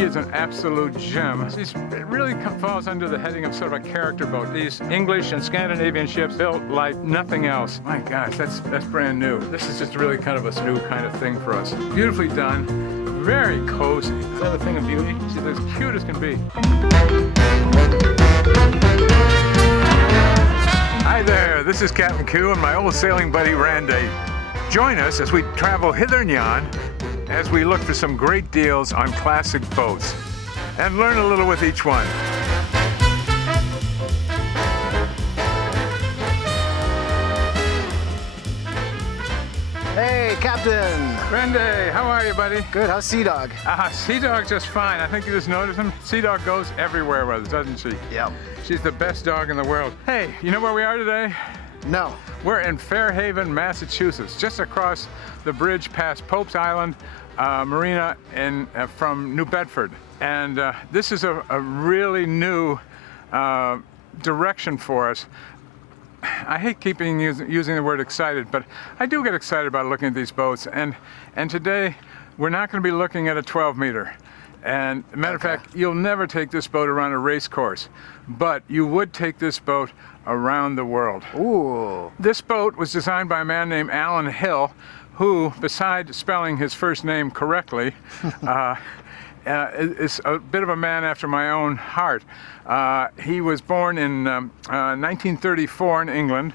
she is an absolute gem. It really falls under the heading of sort of a character boat. These English and Scandinavian ships built like nothing else. My gosh, that's brand new. This is just really kind of a new kind of thing for us. Beautifully done, very cozy. Another thing of beauty. She's as cute as can be. Hi there, this is Captain Q and my old sailing buddy Randy. Join us as we travel hither and yon as we look for some great deals on classic boats and learn a little with each one. Hey, Captain! Randy, how are you, buddy? Good, how's Sea Dog? Sea Dog's just fine. I think you just noticed him. Sea Dog goes everywhere with us, doesn't she? Yep. She's the best dog in the world. Hey, you know where we are today? No. We're in Fairhaven, Massachusetts, just across the bridge past Pope's Island Marina from New Bedford. And this is a really new direction for us. I hate using the word excited, but I do get excited about looking at these boats. And today, we're not going to be looking at a 12 meter. And matter of fact, you'll never take this boat around a race course, but you would take this boat around the world. Ooh. This boat was designed by a man named Alan Hill, who, besides spelling his first name correctly, is a bit of a man after my own heart. He was born in 1934 in England,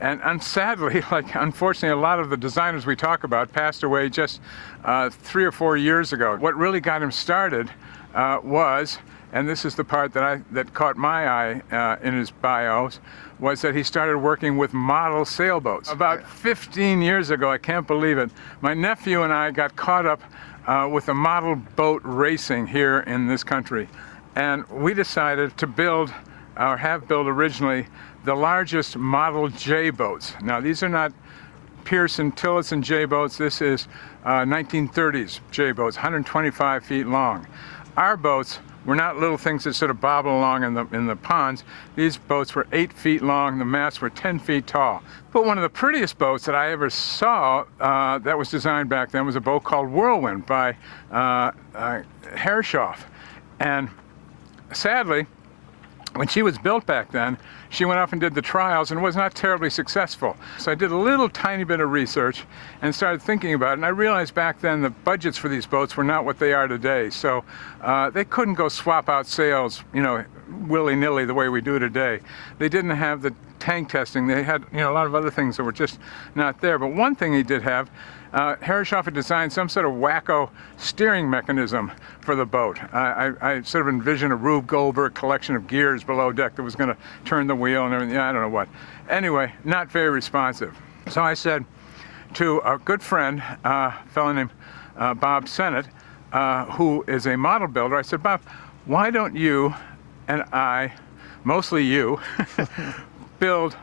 and sadly, unfortunately, a lot of the designers we talk about passed away just 3 or 4 years ago. What really got him started was, and this is the part that caught my eye in his bios, was that he started working with model sailboats. About 15 years ago, I can't believe it, my nephew and I got caught up with a model boat racing here in this country. And we decided to build, or have built originally, the largest model J boats. Now, these are not Pearson, Tillotson J boats. This is 1930s J boats, 125 feet long. Our boats were not little things that sort of bobble along in the ponds. These boats were 8 feet long. The masts were 10 feet tall. But one of the prettiest boats that I ever saw that was designed back then was a boat called Whirlwind by Herreshoff. And sadly, when she was built back then, she went off and did the trials and was not terribly successful. So I did a little tiny bit of research and started thinking about it. And I realized back then the budgets for these boats were not what they are today. So they couldn't go swap out sails, willy-nilly the way we do today. They didn't have the tank testing. They had, a lot of other things that were just not there. But one thing he did have, Herreshoff had designed some sort of wacko steering mechanism for the boat. I sort of envisioned a Rube Goldberg collection of gears below deck that was going to turn the wheel and everything. I don't know what. Anyway, not very responsive. So I said to a good friend, a fellow named Bob Sennett, who is a model builder, I said, Bob, why don't you and I, mostly you, build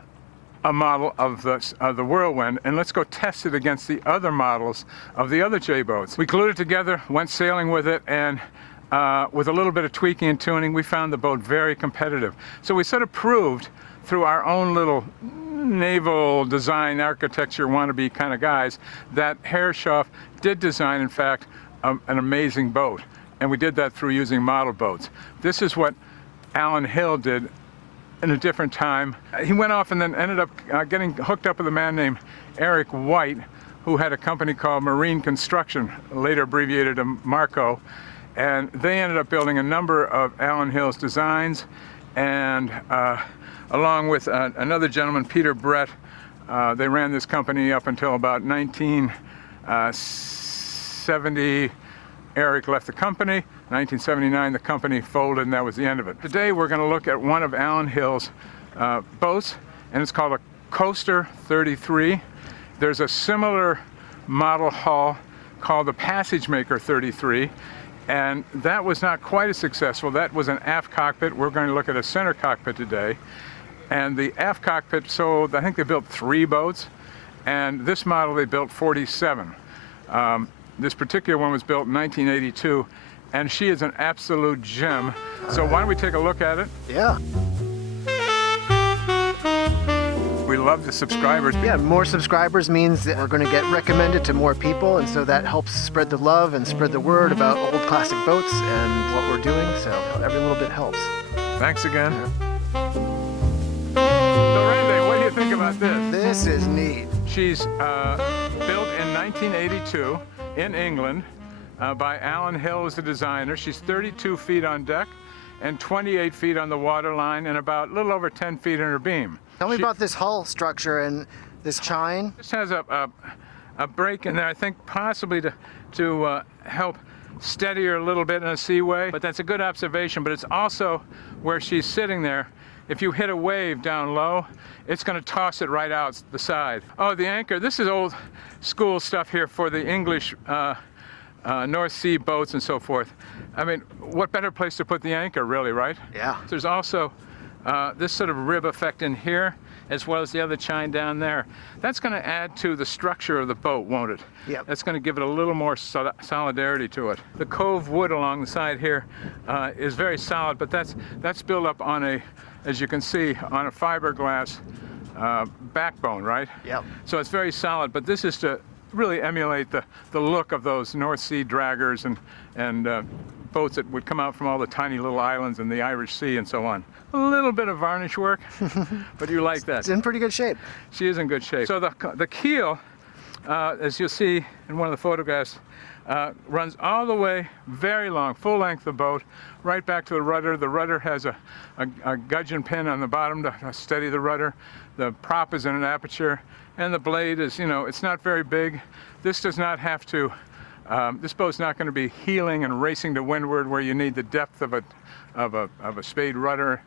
a model of the Whirlwind, and let's go test it against the other models of the other J boats. We glued it together, went sailing with it, and with a little bit of tweaking and tuning, we found the boat very competitive. So we sort of proved through our own little naval design architecture wannabe kind of guys that Herreshoff did design, in fact, an amazing boat. And we did that through using model boats. This is what Alan Hill did in a different time. He went off and then ended up getting hooked up with a man named Eric White, who had a company called Marine Construction, later abbreviated to Marco, and they ended up building a number of Alan Hill's designs, and along with another gentleman, Peter Brett, they ran this company up until about 1970. Eric left the company. 1979, the company folded, and that was the end of it. Today, we're going to look at one of Alan Hill's boats, and it's called a Coaster 33. There's a similar model hull called the Passage Maker 33, and that was not quite as successful. That was an aft cockpit. We're going to look at a center cockpit today. And the aft cockpit sold, I think they built 3 boats, and this model they built 47. This particular one was built in 1982, and she is an absolute gem. So why don't we take a look at it? Yeah. We love the subscribers. Yeah, more subscribers means that we're going to get recommended to more people, and so that helps spread the love and spread the word about old classic boats and what we're doing, so every little bit helps. Thanks again. So Randy, what do you think about this? This is neat. She's built in 1982 in England by Alan Hill as the designer. She's 32 feet on deck and 28 feet on the waterline and about a little over 10 feet in her beam. Tell me about this hull structure and this chine. This has a break in there, I think possibly to help steady her a little bit in a seaway, but that's a good observation. But it's also where she's sitting there. If you hit a wave down low, it's going to toss it right out the side. Oh, the anchor. This is old school stuff here for the English North Sea boats and so forth. I mean, what better place to put the anchor, really, right? Yeah. There's also this sort of rib effect in here, as well as the other chine down there. That's going to add to the structure of the boat, won't it? Yep. That's going to give it a little more solidarity to it. The cove wood along the side here is very solid, but that's built up on a, as you can see, on a fiberglass backbone, right? Yep. So it's very solid, but this is to really emulate the look of those North Sea draggers and boats that would come out from all the tiny little islands in the Irish Sea and so on. A little bit of varnish work, but you like that. It's in pretty good shape. She is in good shape. So the keel, as you'll see in one of the photographs, runs all the way, very long, full length of the boat, right back to the rudder. The rudder has a gudgeon pin on the bottom to steady the rudder. The prop is in an aperture, and the blade is, you know, it's not very big. This does not have to, this boat's not going to be heeling and racing to windward where you need the depth of a spade rudder.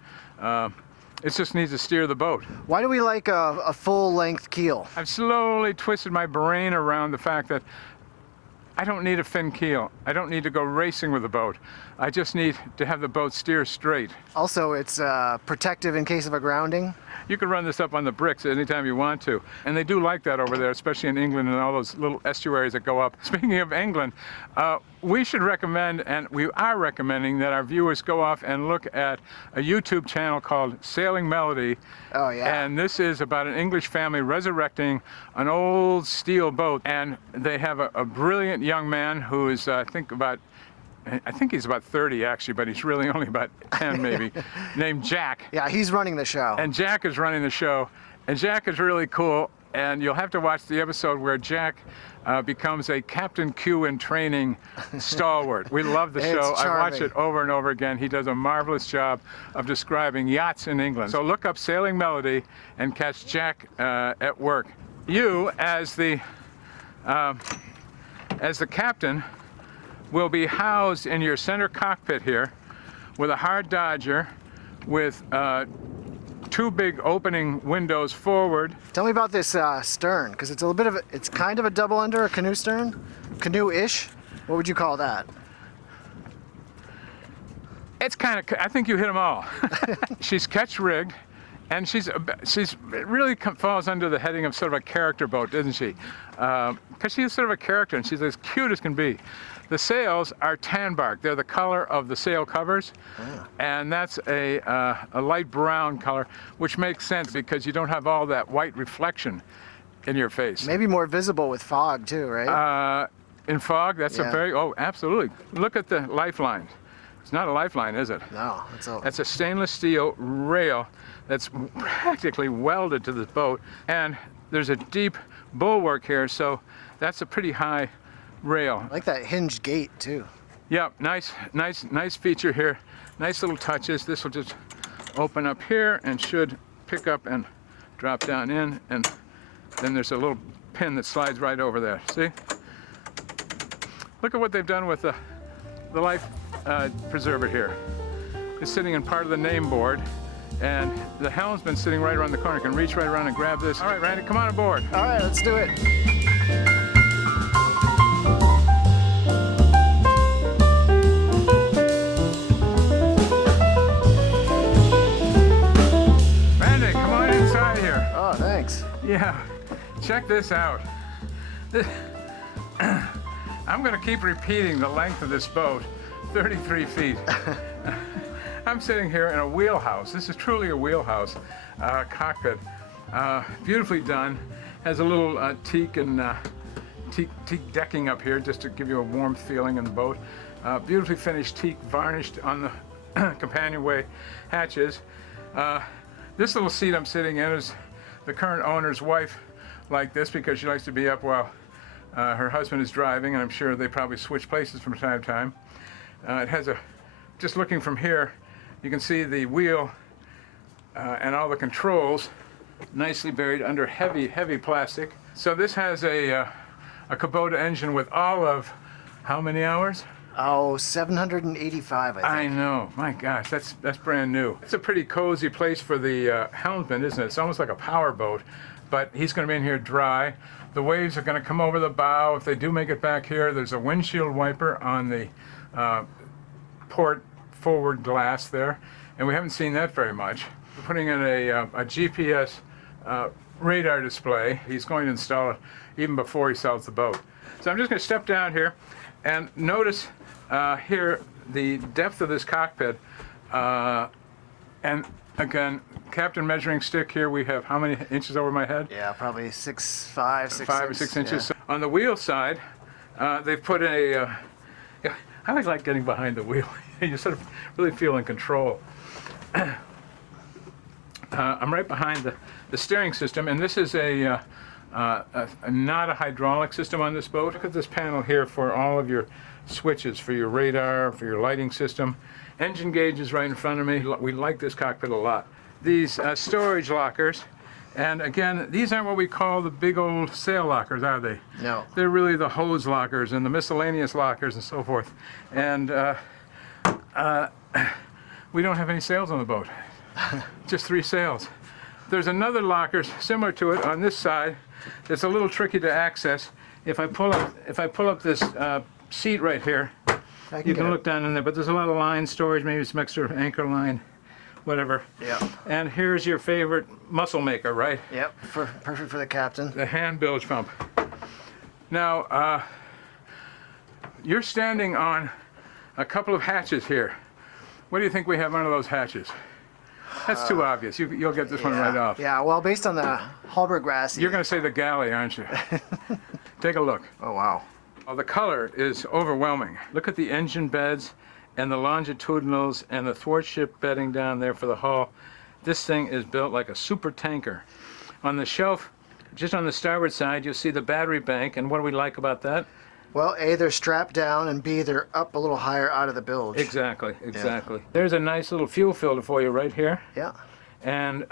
It just needs to steer the boat. Why do we like a full-length keel? I've slowly twisted my brain around the fact that I don't need a fin keel. I don't need to go racing with the boat. I just need to have the boat steer straight. Also, it's protective in case of a grounding. You can run this up on the bricks anytime you want to. And they do like that over there, especially in England and all those little estuaries that go up. Speaking of England, we should recommend, and we are recommending, that our viewers go off and look at a YouTube channel called Sailing Melody. Oh, yeah. And this is about an English family resurrecting an old steel boat. And they have a brilliant young man who is, I think he's about 30 actually, but he's really only about 10 maybe, named Jack. Yeah, he's running the show. And Jack is running the show. And Jack is really cool. And you'll have to watch the episode where Jack becomes a Captain Q in training stalwart. We love the show. I watch it over and over again. He does a marvelous job of describing yachts in England. So look up Sailing Melody and catch Jack at work. You, as the captain, will be housed in your center cockpit here with a hard dodger with two big opening windows forward. Tell me about this stern, because it's a little bit of it's kind of a double under, a canoe stern, canoe-ish. What would you call that? It's kind of, I think you hit them all. She's catch rigged, and she's it really falls under the heading of sort of a character boat, doesn't she? Because she's sort of a character, and she's as cute as can be. The sails are tan bark. They're the color of the sail covers, and that's a light brown color, which makes sense because you don't have all that white reflection in your face. Maybe more visible with fog too, right? In fog, that's Yeah. a very, oh, absolutely. Look at the lifeline. It's not a lifeline, is it? No, That's a stainless steel rail that's practically welded to the boat, and there's a deep bulwark here, so that's a pretty high rail. I like that hinged gate too. Yeah, nice feature here. Nice little touches. This will just open up here and should pick up and drop down in, and then there's a little pin that slides right over there. See? Look at what they've done with the life preserver here. It's sitting in part of the name board, and the helm's been sitting right around the corner. You can reach right around and grab this. All right, Randy, come on aboard. All right, let's do it. Randy, come on inside here. Oh, thanks. Yeah, check this out. I'm going to keep repeating the length of this boat, 33 feet. I'm sitting here in a wheelhouse. This is truly a wheelhouse cockpit. Beautifully done. Has a little teak and teak decking up here just to give you a warm feeling in the boat. Beautifully finished teak varnished on the companionway hatches. This little seat I'm sitting in is the current owner's wife like this because she likes to be up while her husband is driving, and I'm sure they probably switch places from time to time. It has just looking from here, you can see the wheel and all the controls nicely buried under heavy plastic. So this has a Kubota engine with all of how many hours? Oh, 785, I think. I know, my gosh, that's brand new. It's a pretty cozy place for the helmsman, isn't it? It's almost like a power boat, but he's going to be in here dry. The waves are going to come over the bow. If they do make it back here, there's a windshield wiper on the port forward glass there, and we haven't seen that very much. We're putting in a GPS radar display. He's going to install it even before he sells the boat. So I'm just going to step down here and notice here the depth of this cockpit, and again, captain measuring stick here, we have how many inches over my head? Yeah, probably 5 or 6 inches. Yeah. On the wheel side, they've put I always like getting behind the wheel. You sort of really feel in control. I'm right behind the steering system, and this is not a hydraulic system on this boat. Look at this panel here for all of your switches, for your radar, for your lighting system. Engine gauge is right in front of me. We like this cockpit a lot. These storage lockers, and again, these aren't what we call the big old sail lockers, are they? No. They're really the hose lockers and the miscellaneous lockers and so forth. And we don't have any sails on the boat. Just 3 sails. There's another locker similar to it on this side that's a little tricky to access. If I pull up this seat right here, you can look down in there, but there's a lot of line storage, maybe some extra anchor line, whatever. Yeah. And here's your favorite muscle maker, right? Yep, perfect for the captain. The hand bilge pump. Now, you're standing on a couple of hatches here. What do you think we have under those hatches? That's too obvious. You'll get this one right off. Yeah, well, based on the Hallberg Rassy. You're going to say the Galley, aren't you? Take a look. Oh, wow. Well, the color is overwhelming. Look at the engine beds and the longitudinals and the thwartship bedding down there for the hull. This thing is built like a super tanker. On the shelf, just on the starboard side, you'll see the battery bank, and what do we like about that? Well, A, they're strapped down, and B, they're up a little higher out of the bilge. Exactly. Yeah. There's a nice little fuel filter for you right here. Yeah. And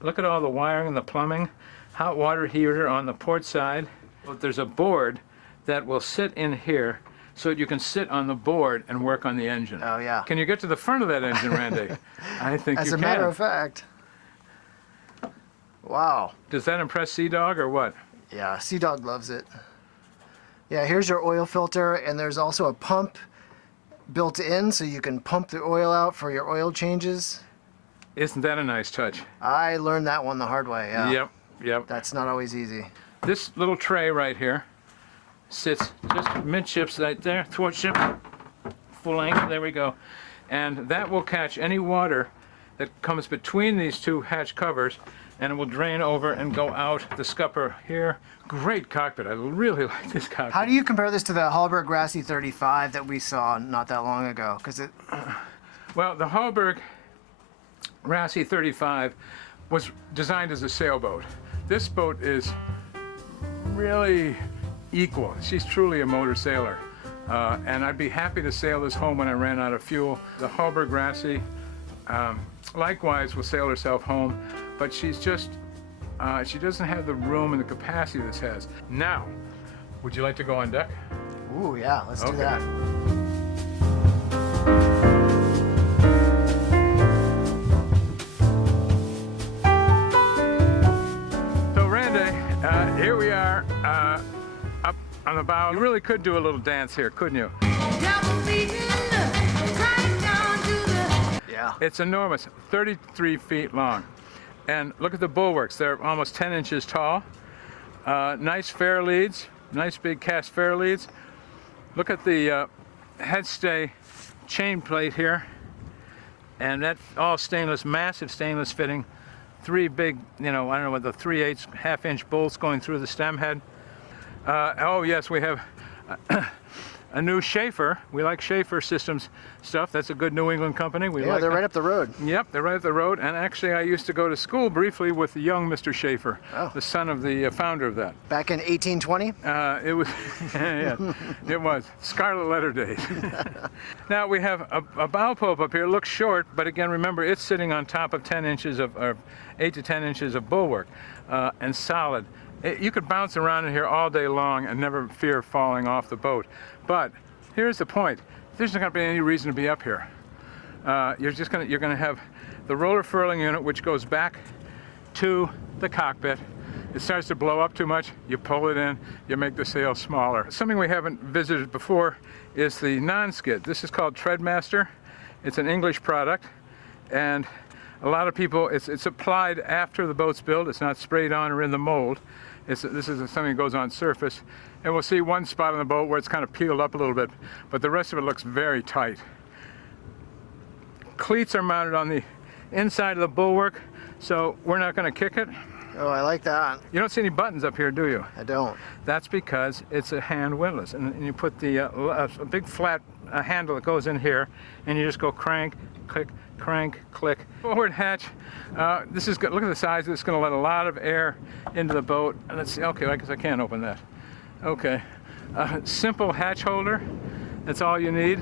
look at all the wiring and the plumbing. Hot water heater on the port side. But there's a board that will sit in here so that you can sit on the board and work on the engine. Oh, yeah. Can you get to the front of that engine, Randy? I think you can. As a matter of fact. Wow. Does that impress Sea Dog or what? Yeah, Sea Dog loves it. Yeah, here's your oil filter, and there's also a pump built in so you can pump the oil out for your oil changes. Isn't that a nice touch? I learned that one the hard way, yeah. Yep. That's not always easy. This little tray right here sits just midships right there, thwartship, full length, there we go. And that will catch any water that comes between these two hatch covers, and it will drain over and go out the scupper here. Great cockpit. I really like this cockpit. How do you compare this to the Hallberg Rassy 35 that we saw not that long ago? Well, the Hallberg Rassy 35 was designed as a sailboat. This boat is really equal. She's truly a motor sailor. And I'd be happy to sail this home when I ran out of fuel. The Hallberg Rassy likewise will sail herself home, but she's just, she doesn't have the room and the capacity this has. Now, would you like to go on deck? Ooh, yeah, let's do that. So Randy, here we are up on the bow. You really could do a little dance here, couldn't you? Yeah. It's enormous, 33 feet long. And look at the bulwarks, they're almost 10 inches tall. Nice fair leads, nice big cast fair leads. Look at the headstay chain plate here. And that's all stainless, massive stainless fitting three big, I don't know what the 3/8 half-inch bolts going through the stem head. Oh yes, we have a new Schaefer. We like Schaefer Systems stuff. That's a good New England company. We Yeah, like they're them. right up the road. Yep, they're right up the road. And actually, I used to go to school briefly with the young Mr. Schaefer, Oh. the son of the founder of that. Back in 1820? It was, yeah, it was Scarlet Letter days. Now we have a bow pope up here. It looks short, but again, remember, it's sitting on top of 10 inches of, or 8 to 10 inches of bulwark, and solid. You could bounce around in here all day long and never fear falling off the boat. But here's the point: there's not going to be any reason to be up here. You're going to have the roller furling unit, which goes back to the cockpit. It starts to blow up too much, you pull it in, you make the sail smaller. Something we haven't visited before is the non-skid. This is called Treadmaster. It's an English product, and a lot of people, it's applied after the boat's built. It's not sprayed on or in the mold. This is something that goes on surface. And we'll see one spot on the boat where it's kind of peeled up a little bit, but the rest of it looks very tight. Cleats are mounted on the inside of the bulwark, so we're not going to kick it. Oh, I like that. You don't see any buttons up here, do you? I don't. That's because it's a hand windlass, and you put the a big flat handle that goes in here, and you just go crank, click, crank, click. Forward hatch. This is good. Look at the size. It's going to let a lot of air into the boat. And let's see. Okay, I guess I can't open that. Okay. Simple hatch holder. That's all you need.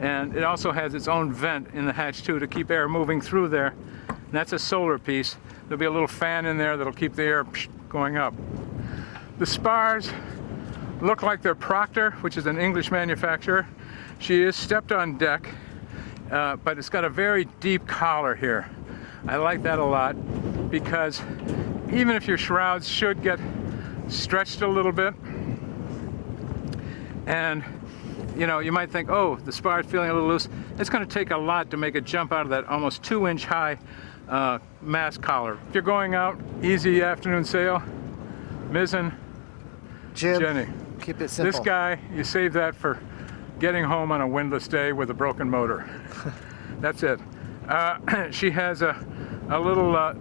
And it also has its own vent in the hatch too to keep air moving through there. And that's a solar piece. There'll be a little fan in there that'll keep the air going up. The spars look like they're Proctor, which is an English manufacturer. She is stepped on deck, but it's got a very deep collar here. I like that a lot because even if your shrouds should get stretched a little bit, and you might think, oh, the spar's feeling a little loose. It's going to take a lot to make it jump out of that almost 2-inch high mast collar. If you're going out, easy afternoon sail, mizzen, Jib, Jenny. keep it simple. This guy, you save that for getting home on a windless day with a broken motor. That's it. She has a little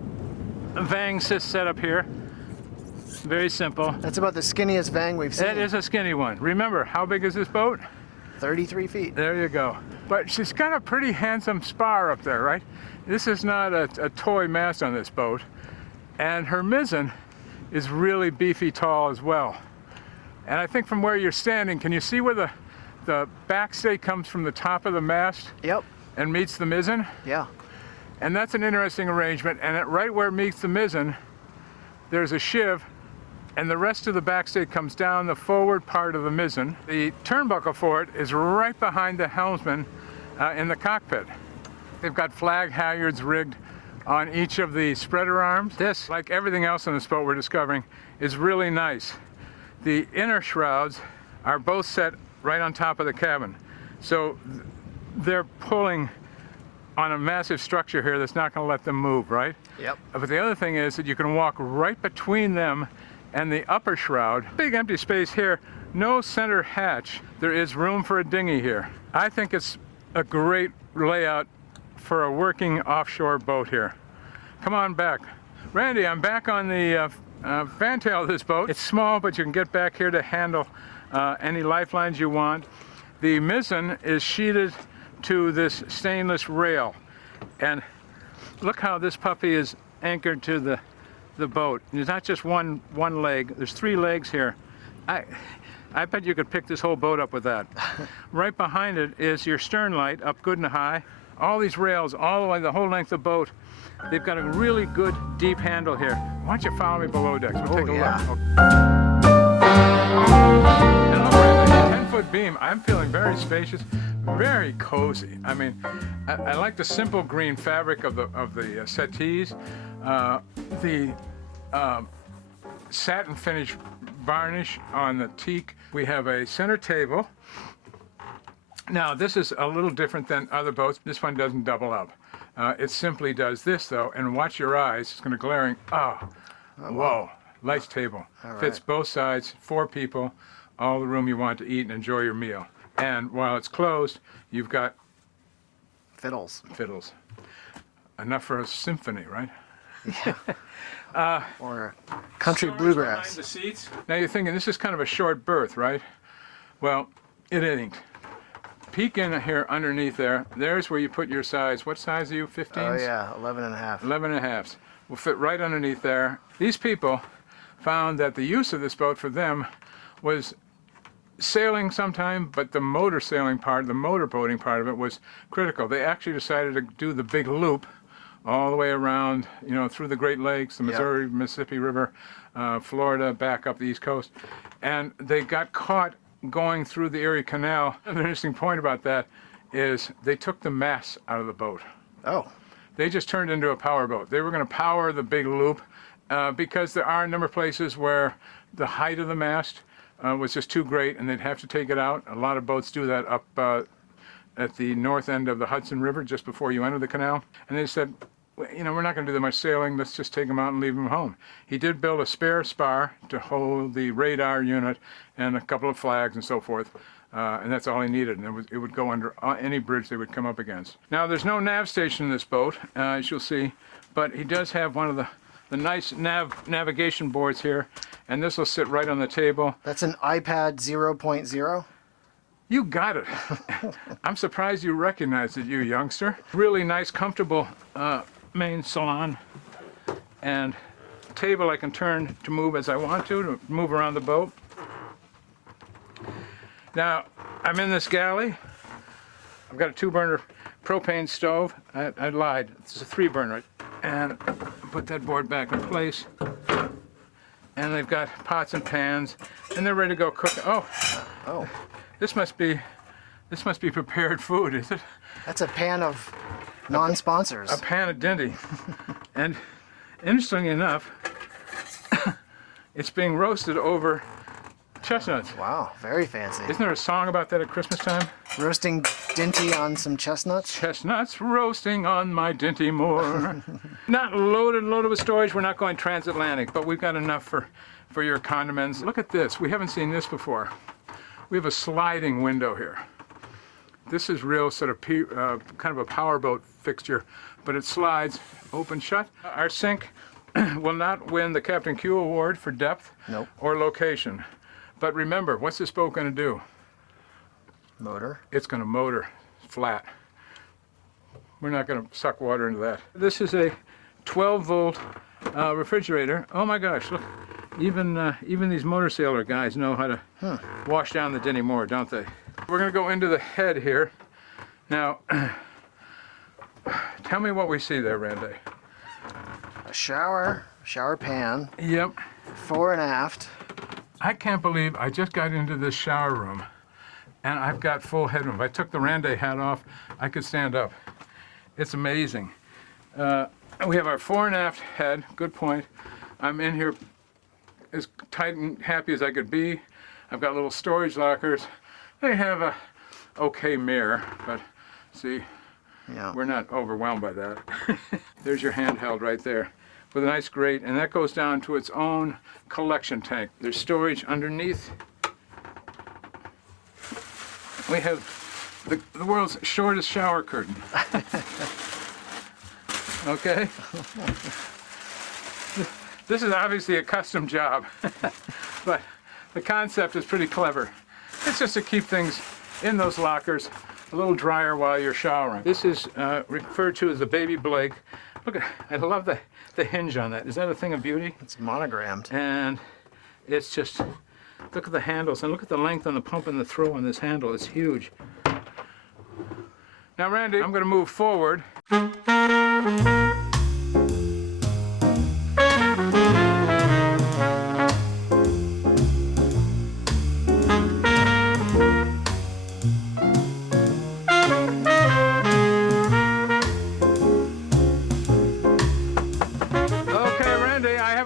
Vang set up here. Very simple. That's about the skinniest Vang we've seen. That is a skinny one. Remember, how big is this boat? 33 feet. There you go. But she's got a pretty handsome spar up there, right? This is not a toy mast on this boat. And her mizzen is really beefy tall as well. And I think from where you're standing, can you see where the backstay comes from the top of the mast Yep. and meets the mizzen? Yeah. And that's an interesting arrangement. And right where it meets the mizzen, there's a sheave, and the rest of the backstay comes down the forward part of the mizzen. The turnbuckle for it is right behind the helmsman in the cockpit. They've got flag halyards rigged on each of the spreader arms. This, like everything else on this boat we're discovering, is really nice. The inner shrouds are both set right on top of the cabin. So they're pulling on a massive structure here that's not going to let them move, right? Yep. But the other thing is that you can walk right between them and the upper shroud. Big empty space here, no center hatch. There is room for a dinghy here. I think it's a great layout for a working offshore boat here. Come on back. Randy, I'm back on the fantail of this boat. It's small, but you can get back here to handle any lifelines you want. The mizzen is sheeted to this stainless rail. And look how this puppy is anchored to the boat. There's not just one leg, there's 3 legs here. I bet you could pick this whole boat up with that. Right behind it is your stern light up good and high. All these rails, all the way the whole length of the boat. They've got a really good deep handle here. Why don't you follow me below decks? We'll take a look. And look at that 10-foot beam. I'm feeling very spacious, very cozy. I mean, I like the simple green fabric of the settees. The satin finish varnish on the teak. We have a center table. Now, this is a little different than other boats. This one doesn't double up. It simply does this, though, and watch your eyes. It's going to glaring. Oh, whoa. Nice table. All Fits right. both sides, 4 people, all the room you want to eat and enjoy your meal. And while it's closed, you've got Fiddles. fiddles. Enough for a symphony, right? Or country Storage bluegrass. behind the seats. Now you're thinking this is kind of a short berth, right? Well, it ain't. Peek in here underneath there. There's where you put your size. What size are you? 15s? Oh yeah, 11 and a half. 11 and a halves. Will fit right underneath there. These people found that the use of this boat for them was sailing sometime, but the motor sailing part, the motor boating part of it was critical. They actually decided to do the big loop all the way around, you know, through the Great Lakes, the Missouri, Mississippi River, Florida, back up the East Coast. And they got caught going through the Erie Canal. An interesting point about that is they took the masts out of the boat. Oh. They just turned into a power boat. They were going to power the big loop because there are a number of places where the height of the mast was just too great and they'd have to take it out. A lot of boats do that up at the north end of the Hudson River just before you enter the canal. And they said, you know, we're not going to do that much sailing. Let's just take them out and leave them home. He did build a spare spar to hold the radar unit and a couple of flags and so forth. And that's all he needed. And it would go under any bridge they would come up against. Now, there's no nav station in this boat, as you'll see, but he does have one of the nice navigation boards here. And this will sit right on the table. That's an iPad 0.0? You got it. I'm surprised you recognized it, you youngster. Really nice, comfortable main salon and table I can turn to move as I want to move around the boat. Now, I'm in this galley. I've got a 2-burner propane stove. I lied. It's a 3-burner. And put that board back in place. And they've got pots and pans, and they're ready to go cook. Oh. This must be prepared food, is it? That's a pan of non-sponsors. A pan of dinty. And interestingly enough, it's being roasted over chestnuts. Wow, very fancy. Isn't there a song about that at Christmas time? Roasting dinty on some chestnuts? Chestnuts roasting on my dinty moor. Not loaded with storage. We're not going transatlantic, but we've got enough for your condiments. Look at this. We haven't seen this before. We have a sliding window here. This is real sort of kind of a powerboat fixture, but it slides open shut. Our sink will not win the Captain Q Award for depth or location. But remember, what's this boat going to do? Motor. It's going to motor flat. We're not going to suck water into that. This is a 12-volt refrigerator. Oh my gosh, look. Even these motor sailor guys know how to wash down the dinty more, don't they? We're going to go into the head here. Now, tell me what we see there, Randy. A shower pan. Yep. Fore and aft. I can't believe I just got into this shower room and I've got full headroom. If I took the Randy hat off, I could stand up. It's amazing. We have our fore and aft head. Good point. I'm in here as tight and happy as I could be. I've got little storage lockers. They have a okay mirror, but see, we're not overwhelmed by that. There's your handheld right there with a nice grate, and that goes down to its own collection tank. There's storage underneath. We have the world's shortest shower curtain. Okay? This is obviously a custom job, but the concept is pretty clever. It's just to keep things in those lockers a little drier while you're showering. This is referred to as the baby Blake. Look, I love the hinge on that. Is that a thing of beauty? It's monogrammed. And it's just, look at the handles and look at the length on the pump and the throw on this handle. It's huge. Now, Randy, I'm going to move forward.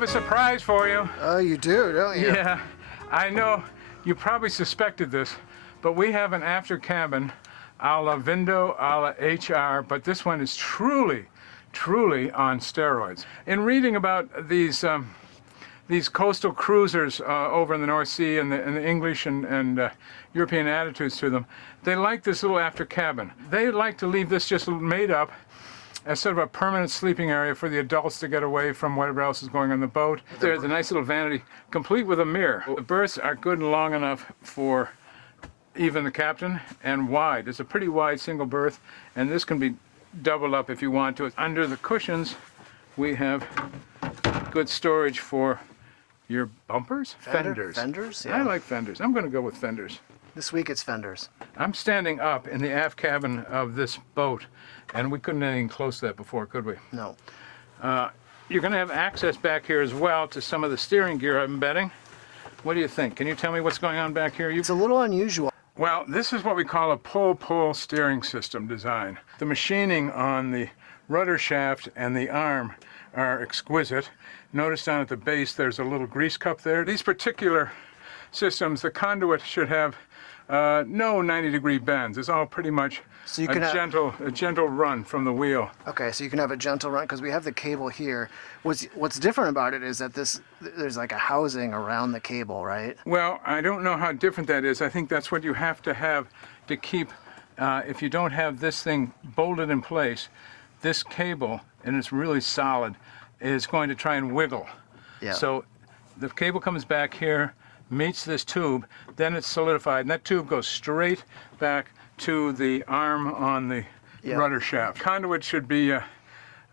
Surprise for you. Oh, you do, don't you? Yeah, I know you probably suspected this, but we have an after cabin a la Vindo, a la HR, but this one is truly on steroids. In reading about these coastal cruisers over in the North Sea and the English and European attitudes to them, they like this little after cabin. They like to leave this just made up as sort of a permanent sleeping area for the adults to get away from whatever else is going on the boat. There's a nice little vanity, complete with a mirror. The berths are good and long enough for even the captain, and wide. It's a pretty wide single berth, and this can be doubled up if you want to. Under the cushions, we have good storage for your bumpers? Fenders. Fenders, yeah. I like fenders. I'm going to go with fenders. This week it's fenders. I'm standing up in the aft cabin of this boat, and we couldn't have anything close to that before, could we? No. You're going to have access back here as well to some of the steering gear, I'm betting. What do you think? Can you tell me what's going on back here? It's a little unusual. Well, this is what we call a pull-pull steering system design. The machining on the rudder shaft and the arm are exquisite. Notice down at the base there's a little grease cup there. These particular systems, the conduit should have no 90-degree bends. It's all pretty much So you a can gentle run from the wheel. Okay, so you can have a gentle run because we have the cable here. What's different about it is that there's like a housing around the cable, right? Well, I don't know how different that is. I think that's what you have to keep. If you don't have this thing bolted in place, this cable, and it's really solid, is going to try and wiggle. Yeah. So the cable comes back here, meets this tube, then it's solidified, and that tube goes straight back to the arm on the rudder shaft. Conduit should be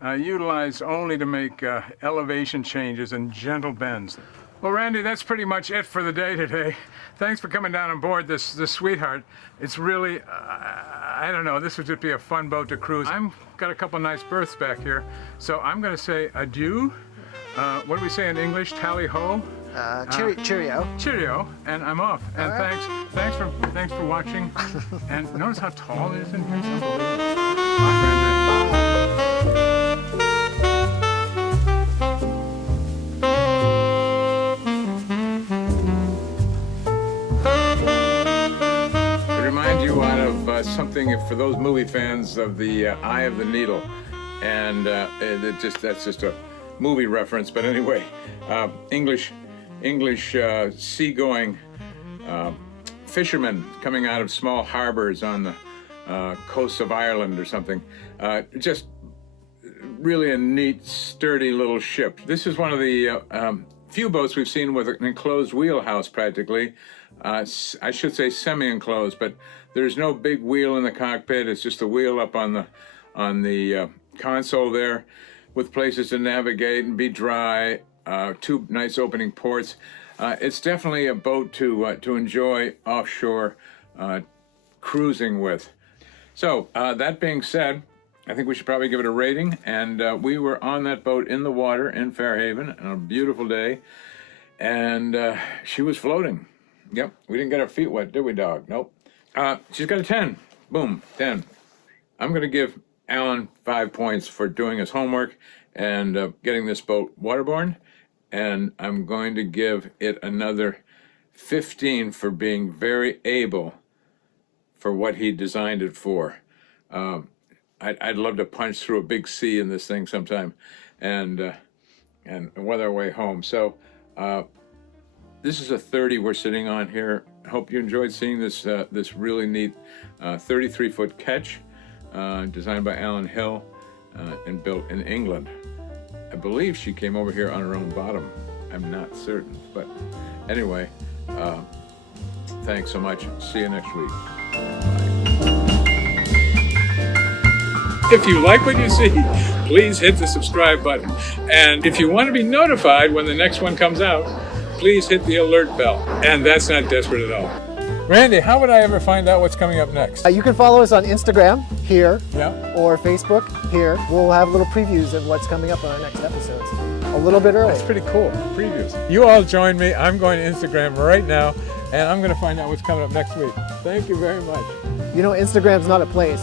utilized only to make elevation changes and gentle bends. Well, Randy, that's pretty much it for the day today. Thanks for coming down on board this sweetheart. It's really, I don't know, this would just be a fun boat to cruise. I've got a couple nice berths back here, so I'm going to say adieu. What do we say in English? Tally-ho? Cheerio. Cheerio, and I'm off. And thanks for watching. And notice how tall it is in here. It's unbelievable. Bye, Randy. Remind you out of something for those movie fans of the Eye of the Needle, and that's just a movie reference. But anyway, English seagoing fishermen coming out of small harbors on the coast of Ireland or something. Just really a neat, sturdy little ship. This is one of the few boats we've seen with an enclosed wheelhouse practically. I should say semi-enclosed, but there's no big wheel in the cockpit. It's just a wheel up on the console there, with places to navigate and be dry. Two nice opening ports. It's definitely a boat to enjoy offshore cruising with. So that being said, I think we should probably give it a rating. And we were on that boat in the water in Fairhaven on a beautiful day, and she was floating. Yep, we didn't get our feet wet, did we, dog? Nope. She's got a 10. Boom, 10. I'm going to give Alan 5 points for doing his homework and getting this boat waterborne, and I'm going to give it another 15 for being very able for what he designed it for. I'd love to punch through a big sea in this thing sometime and weather our way home. So this is a 30 we're sitting on here. I hope you enjoyed seeing this really neat 33-foot ketch designed by Alan Hill and built in England. I believe she came over here on her own bottom. I'm not certain, but anyway, thanks so much. See you next week. If you like what you see, please hit the subscribe button. And if you want to be notified when the next one comes out, please hit the alert bell. And that's not desperate at all. Randy, how would I ever find out what's coming up next? You can follow us on Instagram here, Yeah. or Facebook here. We'll have little previews of what's coming up on our next episodes. A little bit early. That's pretty cool. Previews. You all join me. I'm going to Instagram right now, and I'm going to find out what's coming up next week. Thank you very much. You know, Instagram's not a place.